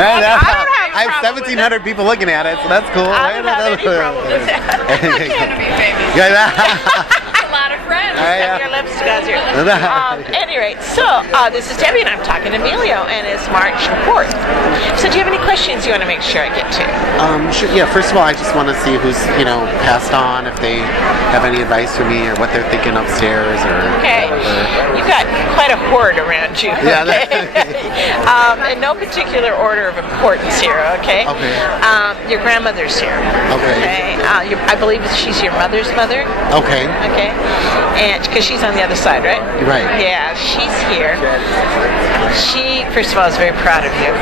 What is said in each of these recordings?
I have 1,700 people looking at it, so that's cool. I don't have any problem with that. I can't be famous. A lot of friends. Your lips guys here. Anyway, so this is Debbie, and I'm talking to Emilio, and it's March 4th. So do you have any questions you want to make sure I get to? Sure. Yeah. First of all, I just want to see who's passed on, if they have any advice for me or what they're thinking upstairs or. Okay. You got quite a horde around you. Yeah. In no particular order of importance here. Okay. Okay. Your grandmother's here. Okay. I believe she's your mother's mother. Okay. Okay. And because she's on the other side, right? Right. Yeah, she's here. She, first of all, is very proud of you.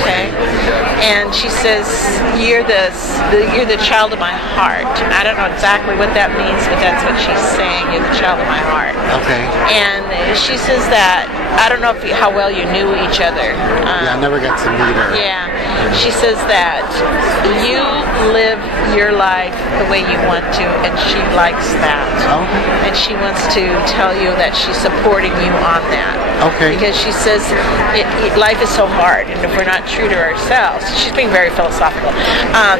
Okay. And she says you're the child of my heart. I don't know exactly what that means, but that's what she's saying. You're the child of my heart. Okay. And she says that I don't know how well you knew each other. Yeah, I never got to meet her. Yeah. She says that you live your life the way you want to, and she likes that. Okay. And she wants to tell you that she's supporting you on that. Okay. Because she says life is so hard, and if we're not true to ourselves, she's being very philosophical.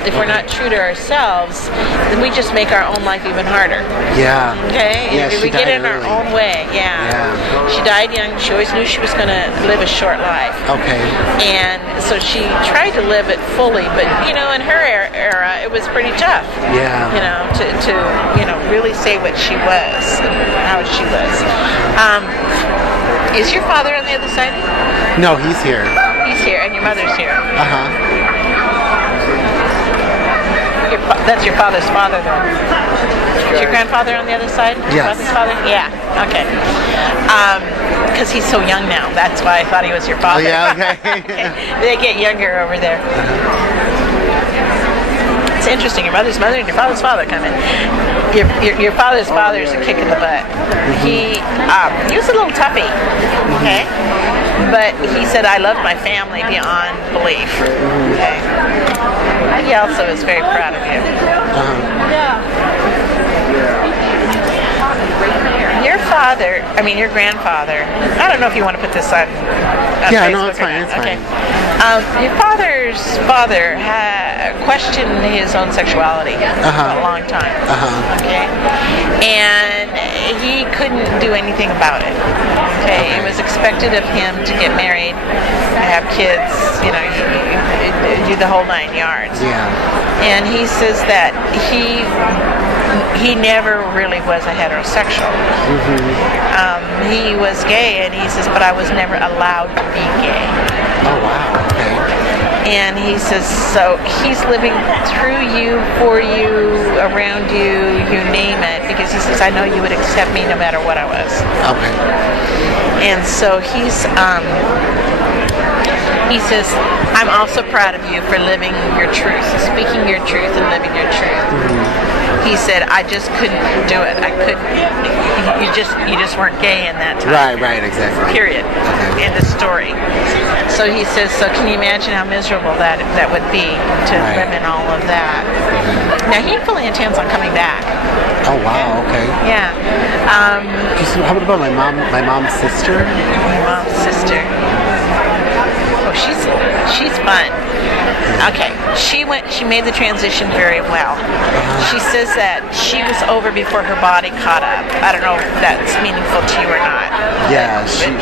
If we're not true to ourselves, then we just make our own life even harder. Yeah. Okay. Yeah, if we get in our own way. Yeah. She died young. She always knew she was going to live a short life. Okay. And so she tried to live it fully, but in her era, it was pretty tough. Yeah. To really say what she was and how she was. Is your father on the other side? No, he's here. He's here, and your mother's here. That's your father's father, then. Is your grandfather on the other side? Yes. Your father? Yeah. Okay. Because he's so young now. That's why I thought he was your father. Oh, yeah. Okay. They get younger over there. It's interesting. Your mother's mother and your father's father come in. Your father's father is a kick in the butt. He was a little toughie, okay? But he said, I love my family beyond belief, okay? He also is very proud of you. Your grandfather, I don't know if you want to put this on yeah, Facebook no, it's fine, it's okay. fine. Your father's father questioned his own sexuality for a long time, okay? And he couldn't do anything about it, okay? It was expected of him to get married, to have kids, you do the whole 9 yards. Yeah. And he says that he never really was a heterosexual. He was gay, and he says, but I was never allowed to be gay. Oh, wow. Okay. And he says, so he's living through you, for you, around you, you name it, because he says, I know you would accept me no matter what I was. Okay. And so he says, I'm also proud of you for living your truth, speaking your truth and living your truth. He said, I just couldn't do it. I couldn't. You just weren't gay in that time. Right, exactly. Period. Okay. End of story. So he says, so can you imagine how miserable that would be to live in all of that? Now he fully intends on coming back. Oh wow, okay. Yeah. How about my mom's sister? My mom's sister. Oh, she's fun. Okay, she made the transition very well. She says that she was over before her body caught up. I don't know if that's meaningful to you or not. Yeah, she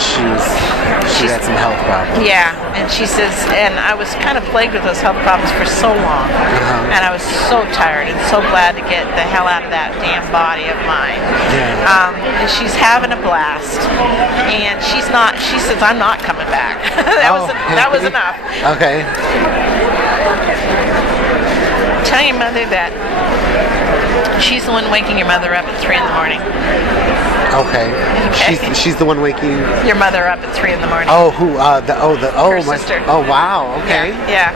had some health problems. Yeah, and she says, and I was kind of plagued with those health problems for so long, and I was so tired and so glad to get the hell out of that damn body of mine. Yeah. And she's having a blast, and she says, I'm not coming back. That was enough. Okay. Tell your mother that she's the one waking your mother up at 3 in the morning. Okay. She's the one waking your mother up at 3 in the morning. Oh, who? Her sister. Oh, wow. Okay. Yeah.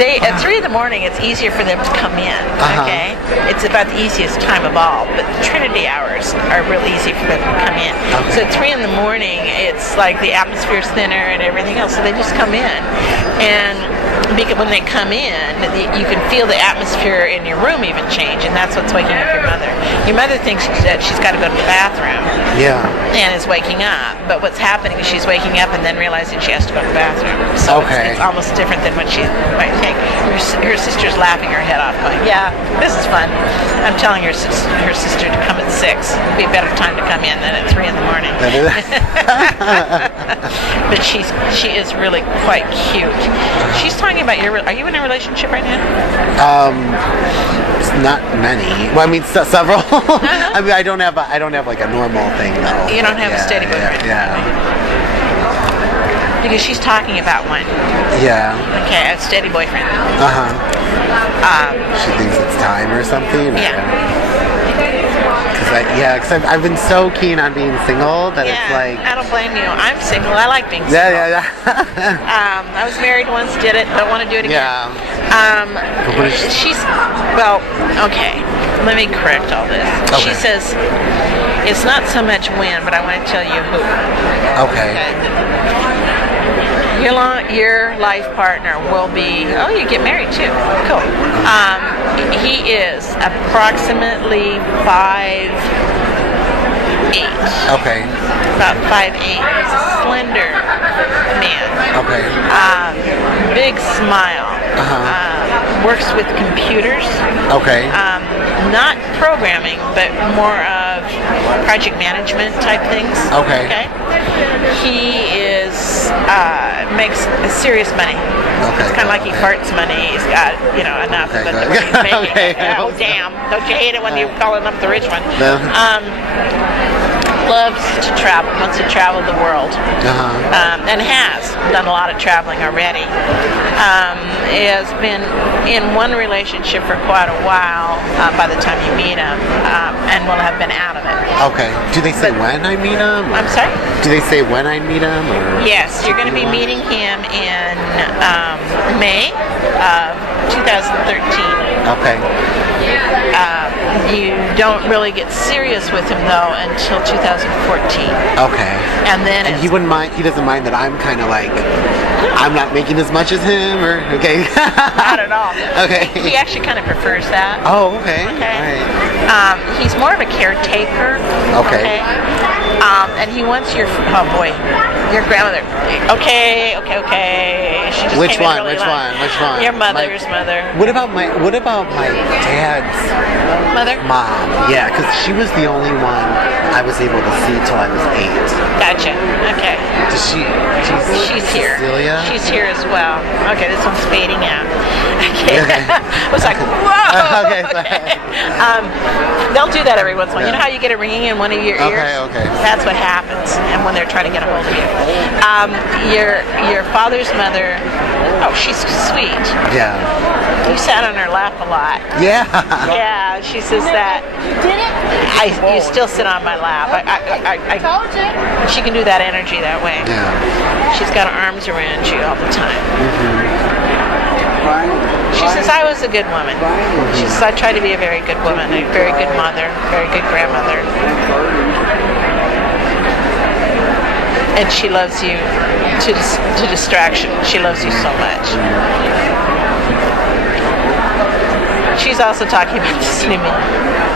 They at 3 in the morning. It's easier for them to come in. Okay. It's about the easiest time of all. But Trinity hours are real easy for them to come in. Okay. So at 3 in the morning, it's like the atmosphere's thinner and everything else. So they just come in, and when they come in, you can feel the atmosphere in your room even change, and that's what's waking up your mother. Your mother thinks that she's got to go to the bathroom. Yeah. And is waking up, but what's happening is she's waking up and then realizing she has to go to the bathroom. So it's almost different than what she might think. Her sister's laughing her head off, going, "Yeah, this is fun." I'm telling her sister to come at 6. It'd be a better time to come in than at 3 in the morning. But she is really quite cute. She's talking about are you in a relationship right now? Not many. Well, I mean, several. I mean, I don't have like a normal thing though. You don't have a steady boyfriend. Yeah. Because she's talking about one. Yeah. Okay, a steady boyfriend. She thinks it's time or something. Yeah. Because I've been so keen on being single that it's like... I don't blame you. I'm single. I like being single. Yeah. I was married once, did it. Don't want to do it again. Yeah. Okay. Let me correct all this. Okay. She says, it's not so much when, but I want to tell you who. Okay. Your life partner will be, you get married too. Cool. He is approximately 5'8". Okay. About 5'8". He's a slender man. Okay. Big smile. Works with computers. Okay. Not programming, but more of project management type things. Okay. He makes serious money. Okay. It's kind of like he farts money. He's got enough that he's making. Oh damn! Don't you hate it when you call him the rich one? No. Loves to travel, wants to travel the world, and has done a lot of traveling already. Has been in one relationship for quite a while by the time you meet him, and will have been out of it. Okay. Do they say when I meet him? I'm sorry? Do they say when I meet him? Or? Yes, you're going to be meeting him in May of 2013. Okay. You don't really get serious with him though until 2014. Okay. And then he wouldn't mind. He doesn't mind that I'm kind of like I'm not making as much as him, or okay. Not at all. Okay. He actually kind of prefers that. Oh, okay. Okay. All right. He's more of a caretaker. Okay. And he wants your grandmother. Okay. She just Which came one? in really Which loud. one? Which one? Your mother's mother. What about my dad's Mother? mom? Yeah, because she was the only one I was able to see till I was 8. Gotcha. Okay. Does She's here. Cecilia? She's here as well. Okay, this one's fading out. Okay. I was like, whoa. Okay. They'll do that every once in a while. You know how you get a ringing in one of your ears? Okay. That's what happens. And when they're trying to get a hold of you. Your father's mother, she's sweet. Yeah. You sat on her lap a lot. Yeah. Yeah, she says that. You still sit on my lap. She can do that energy that way. Yeah. She's got her arms around you all the time. She says, I was a good woman. She says, I try to be a very good woman, a very good mother, very good grandmother. And she loves you to distraction. She loves you so much. She's also talking about this new man.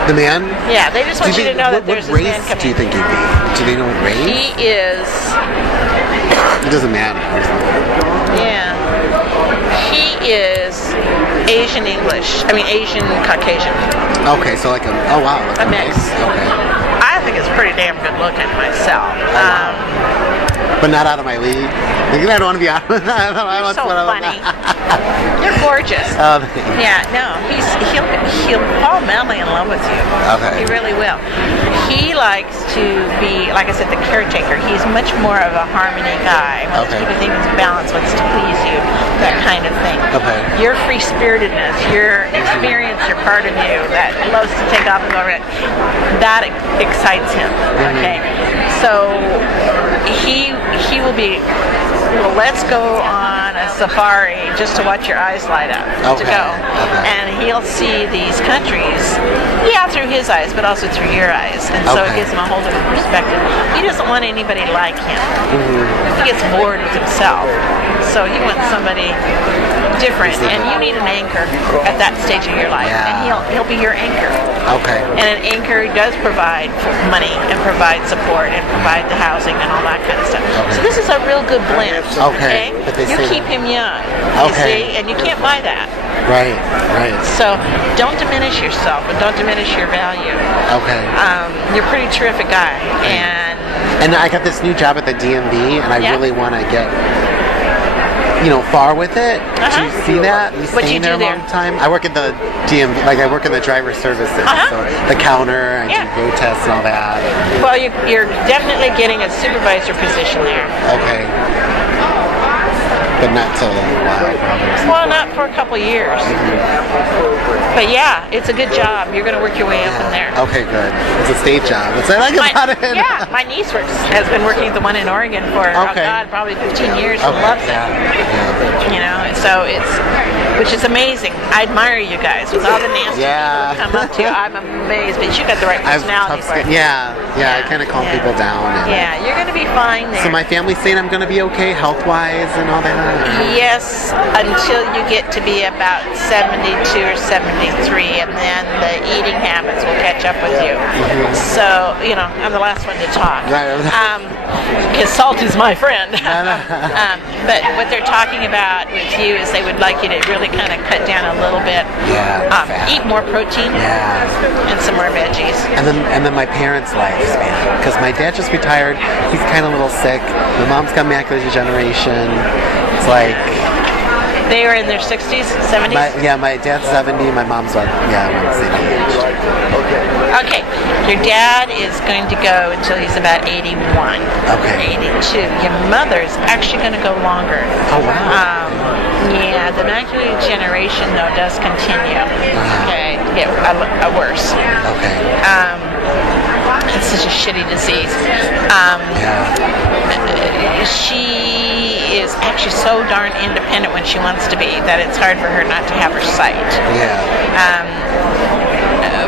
The man? Yeah, they just want you to know that there's this man coming. What race do you think he'd be? Do they know what race? He is... It doesn't matter. Yeah. He is Asian Caucasian. Okay, so like a mix. Okay. I think it's pretty damn good looking myself. But not out of my league. I don't want to be out. You're so funny. You're gorgeous. Yeah, no, he'll fall madly in love with you. Okay. He really will. He likes to be, like I said, the caretaker. He's much more of a harmony guy. Wants to keep things balanced, wants to please you, that kind of thing. Okay. Your free-spiritedness, your experience, your part of you that loves to take off and go over it, that excites him. Okay. So he will be, well, let's go on a safari just to watch your eyes light up to go. And he'll see these countries, through his eyes, but also through your eyes. And so it gives him a whole different perspective. He doesn't want anybody like him. He gets bored with himself. So he wants somebody different, and you need an anchor at that stage of your life, and he'll be your anchor. Okay. And an anchor does provide money and provide support and provide the housing and all that kind of stuff. Okay. So this is a real good blend. Okay. But they you say keep him young. Okay. You see, and you can't buy that. Right. Right. So don't diminish yourself and don't diminish your value. Okay. You're a pretty terrific guy, And I got this new job at the DMV, and I really want to get, far with it. Do you see that? You What do you staying there do a long time? I work at the DMV, I work in the driver services, so the counter, I do road tests and all that. Well, you're definitely getting a supervisor position there. Okay. But not till a while, probably. Well, not for a couple years. But yeah, it's a good job. You're going to work your way up in there. Okay, good. It's a state job. That's what I like about it. Yeah, my niece has been working at the one in Oregon for, probably 15 years and loves it. So which is amazing. I admire you guys. With all the nasty people who come up to you, I'm amazed. But you got the right personality for it. Yeah, I kind of calm people down. You're going to be fine there. So my family's saying I'm going to be okay health-wise and all that? Yes, until you get to be about 72 or 73, and then the eating habits will catch up with you. So, I'm the last one to talk. Because salt is my friend. But what they're talking about with you is they would like you to really kind of cut down a little bit. Eat more protein and some more veggies. And then my parents' lifespan. Because my dad just retired. He's kind of a little sick. My mom's got macular degeneration. It's like... They are in their 60s, 70s? My dad's 70, my mom's around the same age. Okay, your dad is going to go until he's about 81. Okay. 82. Your mother's actually going to go longer. Oh, wow. The macular degeneration, though, does continue. Okay, to get worse. Okay. It's such a shitty disease. She is actually so darn independent when she wants to be that it's hard for her not to have her sight.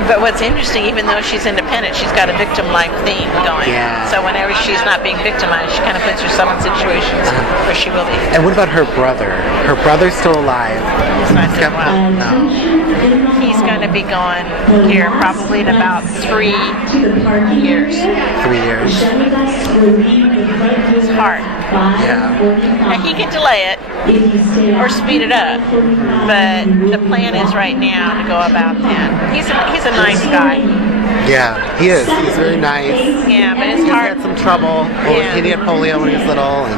But what's interesting, even though she's independent, she's got a victim-like theme going. So whenever she's not being victimized, she kind of puts herself in situations where she will be. And what about her brother? Her brother's still alive. He's not doing well. No. He's going to be going here probably in about 3 years. 3 years. It's hard. Now he can delay it or speed it up, but the plan is right now to go about that. He's a nice guy. Yeah, he is. He's very nice. Yeah, but his heart had some trouble. He had polio when he was little.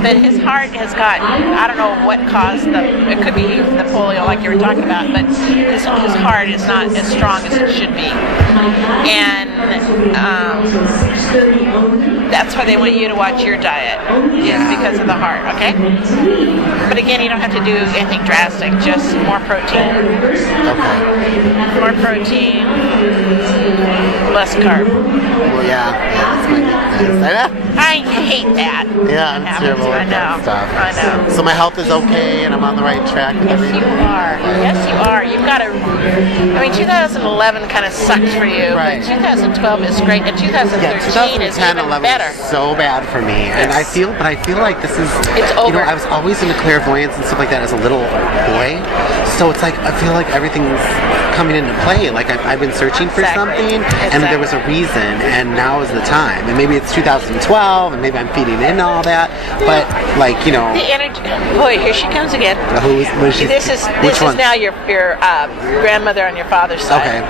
But his heart has got, I don't know what caused it could be the polio like you were talking about, but his heart is not as strong as it should be. And that's why they want you to watch your diet, is because of the heart, okay? But again, you don't have to do anything drastic, just more protein. Okay. More protein, less carb. Well, that's my weakness. I hate that. Yeah, I'm terrible I with know. that stuff. I know. So my health is okay, and I'm on the right track with everything? Yes, you are. You've got to... 2011 kind of sucked for you, but 2012 is great, and 2013 is even better. Was so bad for me, and I feel like this is... It's over. I was always into clairvoyance and stuff like that as a little boy, so it's like, I feel like everything's coming into play. Like, I've been searching for something, and there was a reason, and now is the time. And maybe it's 2012, and maybe I'm feeding into all that, but, The energy... Boy, here she comes again. This is now your grandmother on your father's side. Okay.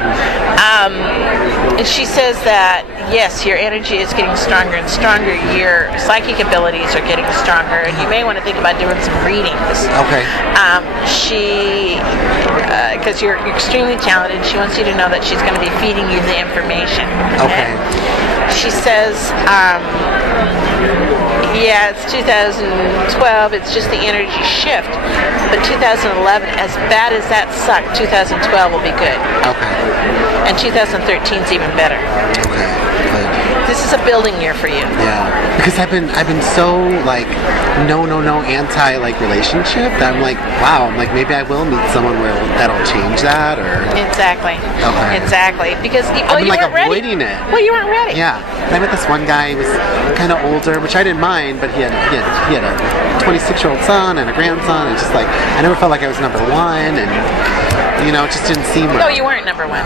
And she says that, yes, your energy is getting stronger and stronger. Your psychic abilities are getting stronger, and you may want to think about doing some readings. Okay. Because you're extremely talented, she wants you to know that she's going to be feeding you the information. Okay. She says, it's 2012, it's just the energy shift. But 2011, as bad as that sucked, 2012 will be good. Okay. And 2013 is even better. Okay. Good. This is a building year for you. Yeah, because I've been so like no anti like relationship that I'm like, wow, I'm like maybe I will meet someone where that'll change that or Exactly. Okay. Exactly. Because I've been you like weren't ready. avoiding it. Well, you weren't ready. Yeah, and I met this one guy. He was kind of older, which I didn't mind, but he had a 26-year-old son and a grandson, and just like I never felt like I was number one, and you know, it just didn't seem right. No, you weren't number one.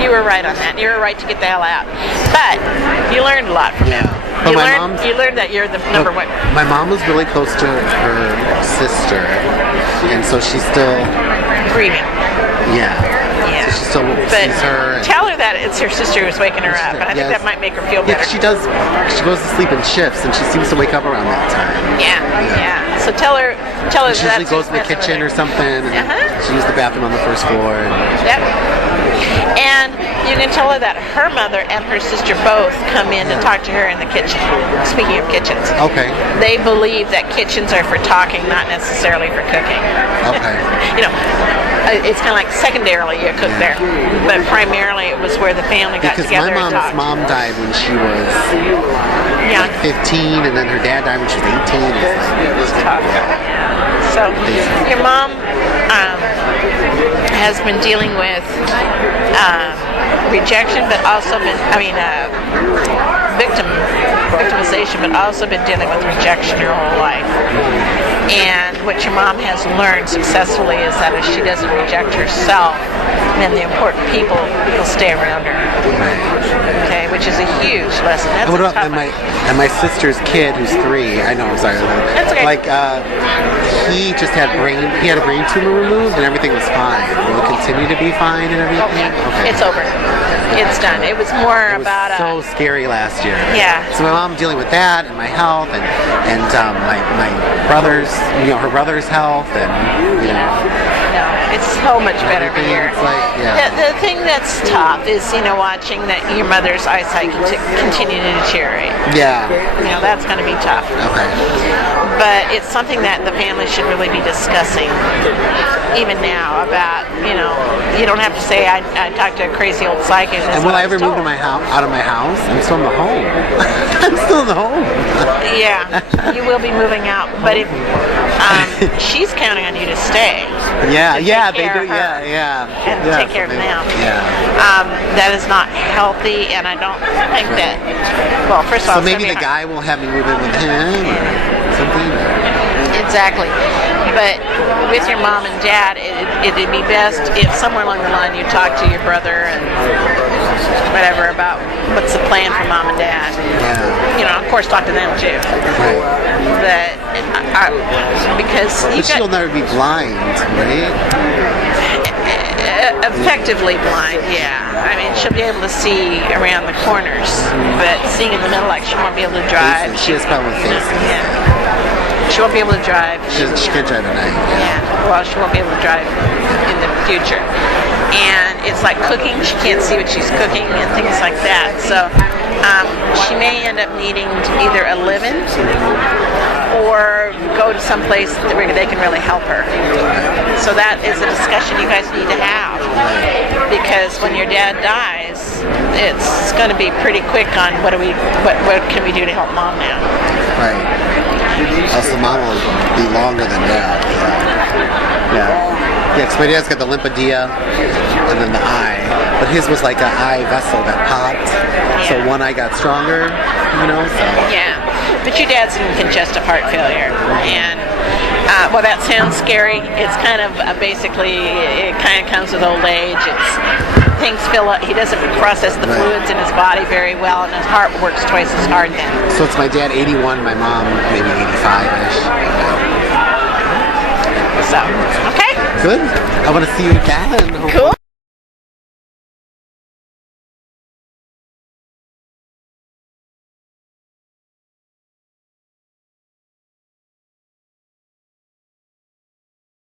You were right on that. You were right to get the hell out. But you learned a lot from him. But You learned that you're the number one. My mom was really close to her sister, and so she's still Grieving. Yeah. Yeah. So she still But sees her. tell her that it's her sister who's waking her up, and I think Yes. that might make her feel Yeah, better. 'cause she does. She goes to sleep in shifts, and she seems to wake up around that time. Yeah. So tell her She usually that's goes to the kitchen or something, and she uses the bathroom on the first floor. And Yep. And you can tell her that her mother and her sister both come in to talk to her in the kitchen. Speaking of kitchens. Okay. They believe that kitchens are for talking, not necessarily for cooking. Okay. You know, it's kind of like secondarily you cook there, but primarily it was where the family got Because together my and mom's talked. mom died when she was Yeah. like 15, and then her dad died when she was 18. It's tough. So your mom has been dealing with rejection, but also victimization, but also been dealing with rejection her whole life. And what your mom has learned successfully is that if she doesn't reject herself, then the important people will stay around her. Okay, which is a huge lesson. That's And what a about tough and my sister's kid, who's 3? I know, I'm sorry. That's okay. Like he just had a brain tumor removed, and everything was fine. Will it continue to be fine and everything? Okay. It's over. It's done. It was more It was about so scary last year. Yeah. So my mom dealing with that and my health and my brother's, her brother's health and No, it's so much better everything. here. It's like The thing that's tough is, watching that your mother's eyesight continue to deteriorate. Yeah. That's going to be tough. Okay. But it's something that the family should really be discussing, even now, about, you don't have to say, I talked to a crazy old psychic. And will I ever move to out of my house? I'm still in the home. I'm still in the home. Yeah, you will be moving out, but if she's counting on you to stay. Yeah, take they care do. of her and take care of them. Yeah. That is not healthy, and I don't think that. Well, first of all, So maybe the guy will have me move in with him or something. Exactly. But with your mom and dad, it'd be best if somewhere along the line you talk to your brother and whatever about what's the plan for mom and dad. Yeah. Of course, talk to them too. Right. But because But she'll never be blind, right? effectively blind, yeah. I mean, she'll be able to see around the corners, but seeing in the middle, like she won't be able to drive. She has problem with faces. Yeah. She won't be able to drive. She can't drive at night. Yeah. Well, she won't be able to drive in the future. And it's like cooking. She can't see what she's cooking and things like that. So she may end up needing to either a live-in or go to some place where they can really help her. So that is a discussion you guys need to have. Because when your dad dies, it's going to be pretty quick on what can we do to help mom now. Right. Also, mom will be longer than dad. Yeah. Yeah, because my dad's got the lymphedema and then the eye. But his was like an eye vessel that popped. So one eye got stronger, so. Yeah. But your dad's in congestive heart failure. And, that sounds scary. It's kind of it kind of comes with old age. Things fill up. He doesn't process the fluids in his body very well, and his heart works twice as hard then. So it's my dad 81, my mom maybe 85-ish. So, okay. Good. I want to see you again. Cool.